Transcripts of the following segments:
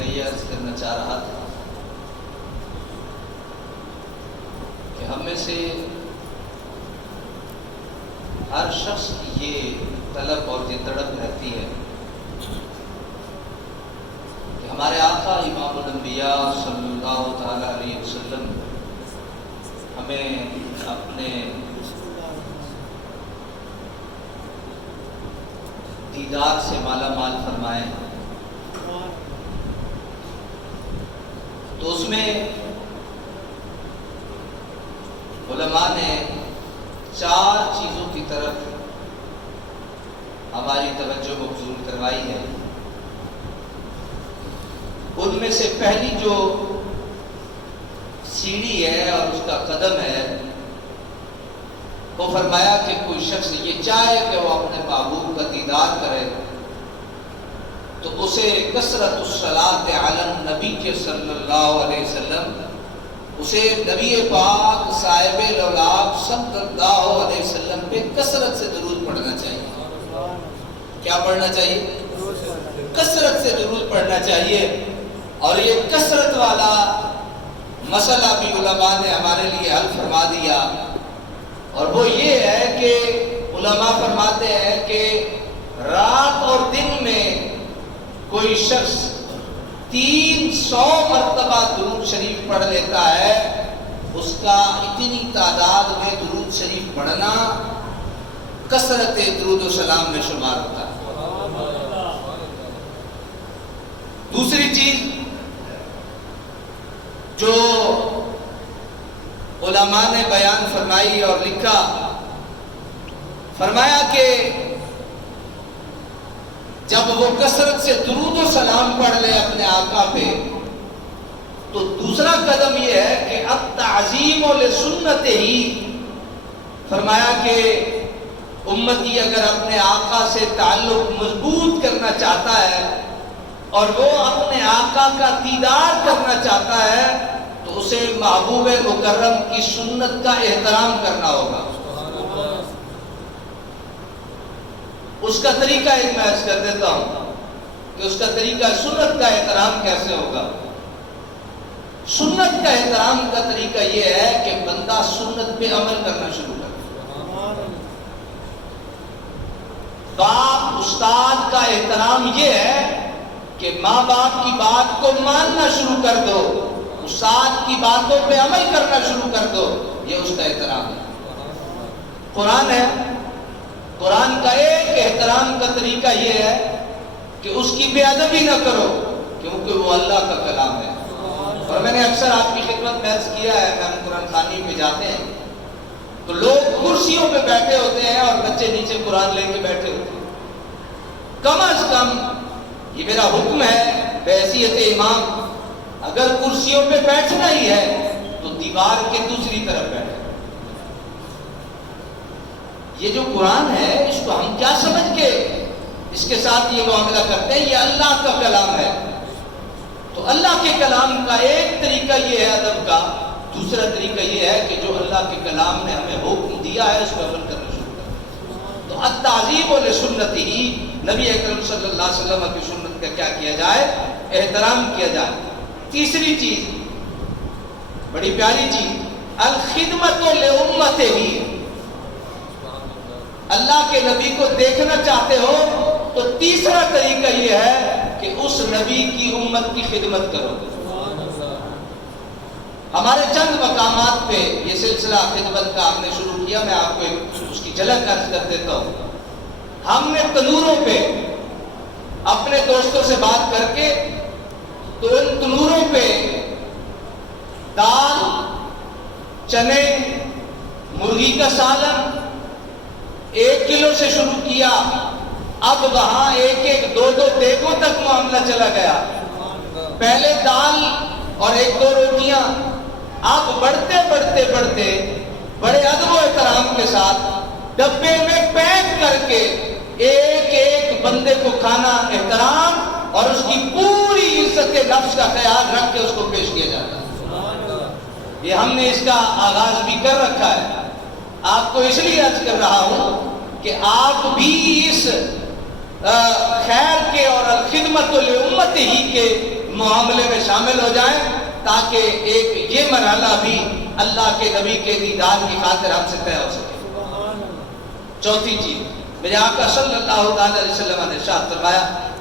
میں یہ عرض کرنا چاہ رہا تھا کہ ہم میں سے ہر شخص کی یہ طلب اور یہ تڑپ رہتی ہے کہ ہمارے آقا امام الانبیاء صلی اللہ تعالی علیہ وسلم ہمیں اپنے دیدار سے مالا مال فرمائیں. تو اس میں علماء نے 4 چیزوں کی طرف ہماری توجہ مبذول کروائی ہے. ان میں سے پہلی جو سیڑھی ہے اور اس کا قدم ہے وہ فرمایا کہ کوئی شخص یہ چاہے کہ وہ اپنے محبوب کا دیدار کرے تو اسے کثرت الصلاۃ علی النبی کے صلی اللہ علیہ وسلم اسے نبی پاک صاحب لولاق صلی اللہ علیہ وسلم پہ کثرت سے درود پڑھنا چاہیے. کیا پڑھنا چاہیے؟ کثرت سے درود پڑھنا چاہیے. اور یہ کثرت والا مسئلہ بھی علماء نے ہمارے لیے حل فرما دیا، اور وہ یہ ہے کہ علماء فرماتے ہیں کہ رات اور دن میں کوئی شخص 300 مرتبہ درود شریف پڑھ لیتا ہے، اس کا اتنی تعداد میں درود شریف پڑھنا کثرت درود و سلام میں شمار ہوتا ہے. دوسری چیز جو علماء نے بیان فرمائی اور لکھا، فرمایا کہ جب وہ کثرت سے درود و سلام پڑھ لے اپنے آقا پہ تو دوسرا قدم یہ ہے کہ التعظیم لسنت ہی. فرمایا کہ امتی اگر اپنے آقا سے تعلق مضبوط کرنا چاہتا ہے اور وہ اپنے آقا کا دیدار کرنا چاہتا ہے تو اسے محبوب مکرم کی سنت کا احترام کرنا ہوگا. اس کا طریقہ ایک میں عرض کر دیتا ہوں کہ اس کا طریقہ سنت کا احترام کیسے ہوگا. سنت کا احترام کا طریقہ یہ ہے کہ بندہ سنت پہ عمل کرنا شروع کرے. باپ استاد کا احترام یہ ہے کہ ماں باپ کی بات کو ماننا شروع کر دو، استاد کی باتوں پہ عمل کرنا شروع کر دو، یہ اس کا احترام ہے. قرآن ہے، قرآن کا ایک احترام کا طریقہ یہ ہے کہ اس کی بے ادبی نہ کرو کیونکہ وہ اللہ کا کلام ہے. اور میں نے اکثر آپ کی خدمت میں عرض کیا ہے کہ ہم قرآن خوانی پہ جاتے ہیں تو لوگ کرسیوں پہ بیٹھے ہوتے ہیں اور بچے نیچے قرآن لے کے بیٹھے ہوتے ہیں. کم از کم یہ میرا حکم ہے بحیثیت امام، اگر کرسیوں پہ بیٹھنا ہی ہے تو دیوار کے دوسری طرف بیٹھے. یہ جو قرآن ہے اس کو ہم کیا سمجھ کے اس کے ساتھ یہ معاملہ کرتے ہیں؟ یہ اللہ کا کلام ہے. تو اللہ کے کلام کا ایک طریقہ یہ ہے ادب کا، دوسرا طریقہ یہ ہے کہ جو اللہ کے کلام نے ہمیں حکم دیا ہے اس پر عمل کرنا شروع کریں. تو التعظیم لسنت ہی، نبی اکرم صلی اللہ علیہ وسلم کی سنت کا کیا کیا جائے؟ احترام کیا جائے. تیسری چیز بڑی پیاری چیز، الخدمت لامتہ. اللہ کے نبی کو دیکھنا چاہتے ہو تو تیسرا طریقہ یہ ہے کہ اس نبی کی امت کی خدمت کرو. ہمارے چند مقامات پہ یہ سلسلہ خدمت کا ہم نے شروع کیا، میں آپ کو اس کی جھلک عرض کر دیتا ہوں. ہم نے تنوروں پہ اپنے دوستوں سے بات کر کے تو ان تنوروں پہ دال، چنے، مرغی کا سالن 1 کلو سے شروع کیا. اب وہاں 1-1 2-2 دیگوں تک معاملہ چلا گیا. پہلے دال اور 1-2 روٹیاں، اب بڑھتے بڑے ادب و احترام کے ساتھ ڈبے میں پیک کر کے ایک بندے کو کھانا احترام اور اس کی پوری عزت نفس کا خیال رکھ کے اس کو پیش کیا جاتا ہے. یہ ہم نے اس کا آغاز بھی کر رکھا ہے. آپ کو اس لیے عرض کر رہا ہوں کہ آپ بھی اس خیر کے اور خدمت لامت ہی کے معاملے میں شامل ہو جائیں تاکہ ایک یہ مرحلہ بھی اللہ کے نبی کے دیدار کی خاطر ہم سے طے ہو سکے۔ چوتھی چیز، میرے آقا صلی اللہ علیہ وسلم نے ارشاد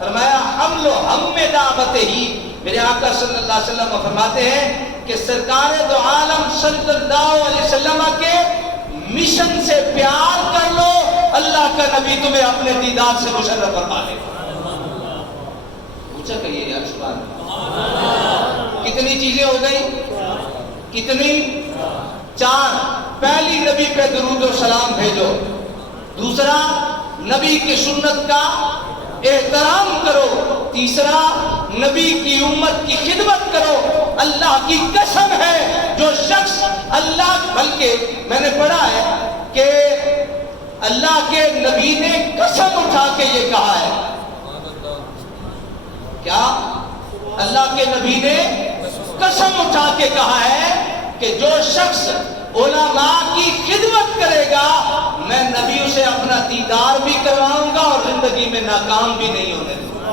فرمایا حمل و ہم دعوت ہی، میرے آقا صلی اللہ علیہ وسلم فرماتے ہیں کہ سرکار دو عالم صلی اللہ علیہ وسلم کے مشن سے پیار کر لو، اللہ کا نبی تمہیں اپنے دیدار سے مشرف فرما لے گا۔ پوچھا کہیے یار سبحان اللہ، کتنی چیزیں ہو گئی؟ کتنی؟ 4۔ پہلی، نبی پہ درود و سلام بھیجو۔ دوسرا، نبی کی سنت کا احترام کرو۔ تیسرا، نبی کی امت کی خدمت کرو۔ اللہ کی قسم ہے جو شخص بلکہ میں نے پڑھا ہے کہ اللہ کے نبی نے قسم اٹھا کے یہ کہا ہے، کیا؟ اللہ کے نبی نے قسم اٹھا کے کہا ہے کہ جو شخص علماء کی خدمت کرے گا میں نبی اسے اپنا دیدار بھی کرواؤں گا اور زندگی میں ناکام بھی نہیں ہونے دوں گا۔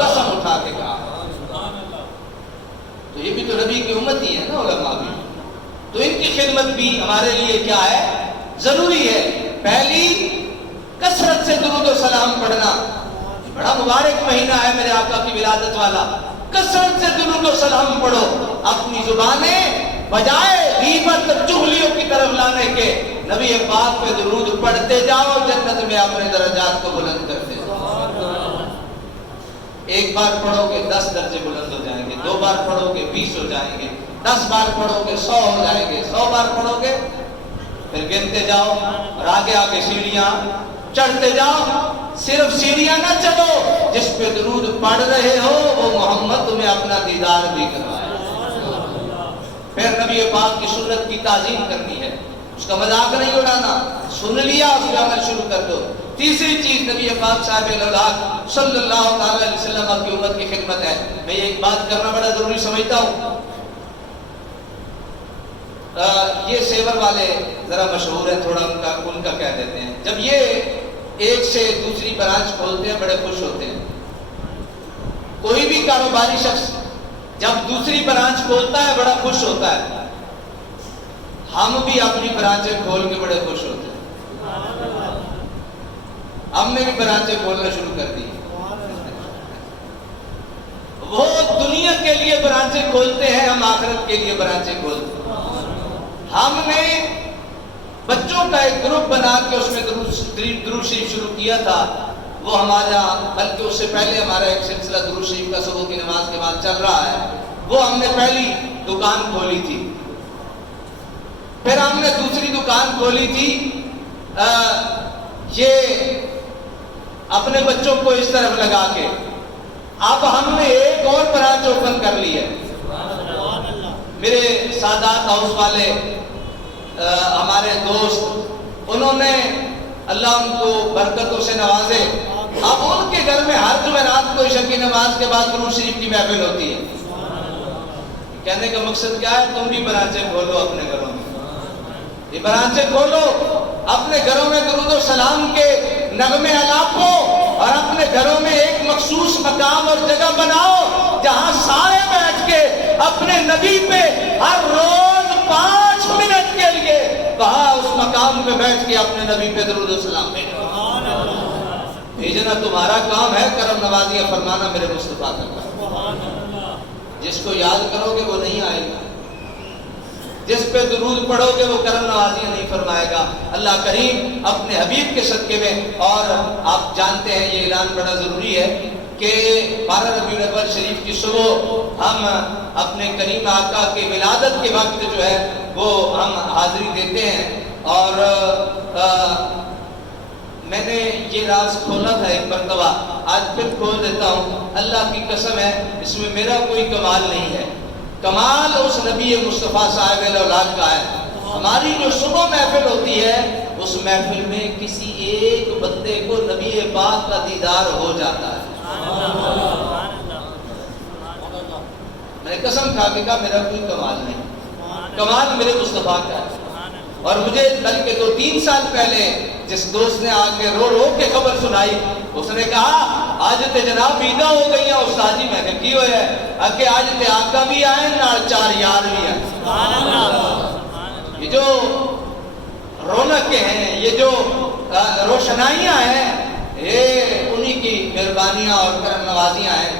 قسم اٹھا کے کہا۔ تو یہ بھی تو نبی کی امت ہی ہے نا، علماء بھی، تو ان کی خدمت بھی ہمارے لیے کیا ہے؟ ضروری ہے۔ پہلی، کثرت سے درود و سلام پڑھنا۔ بڑا مبارک مہینہ ہے میرے آقا کی ولادت والا، کثرت سے درود و سلام پڑھو۔ اپنی زبانیں بجائے غیبت چغلیوں کی طرف لانے کے نبی پاک پہ درود پڑھتے جاؤ، جنت میں اپنے درجات کو بلند کرتے جاؤ۔ ایک بار پڑھو گے 10 درجے بلند ہو جائیں گے، 2 بار پڑھو گے 20 ہو جائیں گے، 10 بار پڑھو گے 100 ہو جائیں گے، 100 بار پڑھو گے پھر گنتے جاؤ اور آگے آگے سیڑھیاں چڑھتے جاؤ۔ صرف سیڑھیاں نہ چڑھو، جس پہ درود پڑھ رہے ہو وہ محمد تمہیں اپنا دیدار بھی کروائے۔ پھر نبی پاک کی سنت کی تعظیم کرنی ہے، اس کا مذاق نہیں اڑانا، سن لیا اس کا عمل شروع کر دو۔ تیسری چیز، نبی پاک صاحب الاولاد صلی اللہ علیہ وسلم کی امت کی خدمت ہے۔ میں یہ ایک بات کرنا بڑا ضروری سمجھتا ہوں، یہ سیور والے ذرا مشہور ہیں تھوڑا، ان کا کہہ دیتے ہیں، جب یہ ایک سے دوسری برانچ کھولتے ہیں بڑے خوش ہوتے ہیں۔ کوئی بھی کاروباری شخص جب دوسری برانچ کھولتا ہے بڑا خوش ہوتا ہے۔ ہم بھی اپنی برانچیں کھول کے بڑے خوش ہوتے ہیں، ہم نے بھی برانچیں کھولنا شروع کر دی۔ وہ دنیا کے لیے برانچیں کھولتے ہیں، ہم آخرت کے لیے برانچیں کھولتے ہیں۔ ہم نے بچوں کا ایک گروپ بنا کے اس میں درود شریف شروع کیا تھا، وہ ہمارا، بلکہ اس سے پہلے ہمارا ایک سلسلہ درود شریف کا صبح کی نماز کے بعد چل رہا ہے، وہ ہم نے پہلی دکان کھولی تھی، پھر ہم نے دوسری دکان کھولی تھی، یہ اپنے بچوں کو اس طرف لگا کے، اب ہم نے ایک اور برانچ اوپن کر لی ہے۔ میرے سادات ہاؤس والے ہمارے دوست، انہوں نے اللہ ان کو برکتوں سے نوازے، اب ان کے گھر میں ہر جمعرات کو عشاء کی نماز کے بعد درود شریف کی محفل ہوتی ہے۔ کہنے کا مقصد کیا ہے؟ تم بھی برانچیں کھولو اپنے گھروں میں، یہ برانچیں کھولو اپنے گھروں میں، درود و سلام کے نغمے الاپو، اور اپنے گھروں میں ایک مخصوص مقام اور جگہ بناؤ جہاں سارے بیٹھ کے اپنے نبی پہ ہر روز 5 منٹ کے لیے کہا اس مقام پہ بیٹھ کے اپنے نبی پہ درود و سلام بھیجنا تمہارا کام ہے، کرم نوازیاں فرمانا میرے مصطفیٰ کا کام۔ جس کو یاد کرو گے وہ نہیں آئے گا، جس پہ درود پڑھو گے وہ کرم نوازیاں نہیں فرمائے گا۔ اللہ کریم اپنے حبیب کے صدقے میں، اور آپ جانتے ہیں یہ اعلان بڑا ضروری ہے کہ 12 ربیع الاول شریف کی صبح ہم اپنے کریم آقا کے ولادت کے وقت جو ہے وہ ہم حاضری دیتے ہیں، اور میں نے یہ راز کھولا تھا ایک مرتبہ، آج پھر کھول دیتا ہوں، اللہ کی قسم ہے اس میں میرا کوئی کمال نہیں ہے، کمال اس نبی مصطفیٰ صاحب الاولاد کا ہے۔ ہماری جو صبح محفل ہوتی ہے اس محفل میں کسی ایک بندے کو نبی پاک کا دیدار ہو جاتا ہے۔ میں نے قسم کھا کے کہا میرا کوئی کمال نہیں، کمال میرے مصطفیٰ کا ہے۔ اور مجھے بلکہ 2-3 سال پہلے جس دوست نے آ کے رو رو کے خبر سنائی، اس نے کہا آج تے جناب عیدہ ہو گئی ہیں استاد جی، میں نے کی ہوئے ہے کہ آج تے آقا بھی آئے نال چار یار بھی آئے. یہ جو رونقیں ہیں، یہ جو روشنائیاں ہیں، یہ انہی کی مہربانیاں اور کرم نوازیاں ہیں.